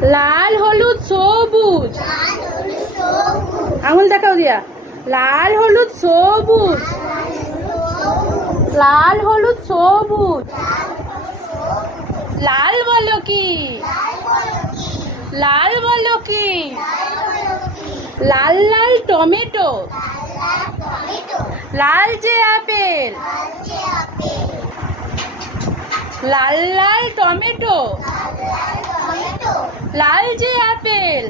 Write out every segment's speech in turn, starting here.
লাল হলুদ সবুজ। আঙুল দেখাও দিয়া। লাল হলুদ সবুজ। লাল হলুদ সবুজ। লাল বলো কি? লাল বলো কি? লাল লাল টমেটো। লাল যে আপেল। লাল লাল টমেটো। লাল যে আপেল।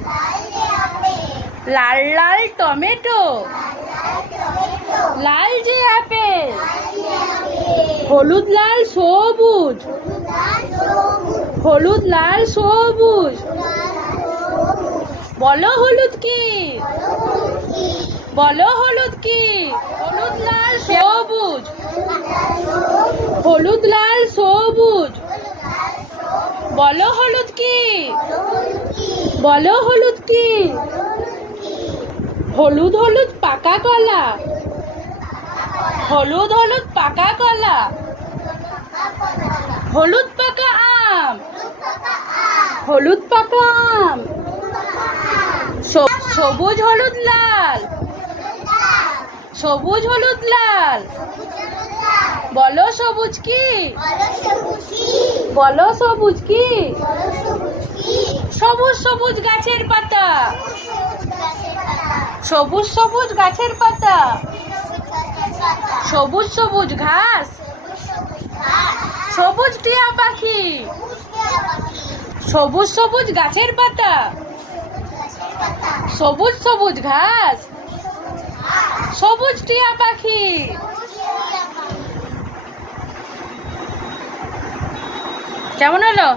লাল লাল টমেটো। লাল যে আপেল। হলুদ লাল সবুজ। হলুদ লাল সবুজ। বলো হলুদ কি? বলো হলুদ কি? হলুদ লাল সবুজ। হলুদ লাল সবুজ। বলো হলুদ কি? বলো হলুদ কি? হলুদ হলুদ পাকা কলা। হলুদ হলুদ পাকা কলা। হলুদ পাকা আম। হলুদ পাকা আম। সবুজ হলুদ লাল। সবুজ হলুদ লাল। বলো সবুজ কি? বলো সবুজ কি? সবুজ সবুজ গাছের পাতা। সবুজ সবুজ গাছের পাতা। সবুজ সবুজ ঘাস। সবুজ টিয়া পাখি। সবুজ সবুজ গাছের পাতা। সবুজ সবুজ ঘাস। সবুজ টিয়া পাখি। কেমন হলো?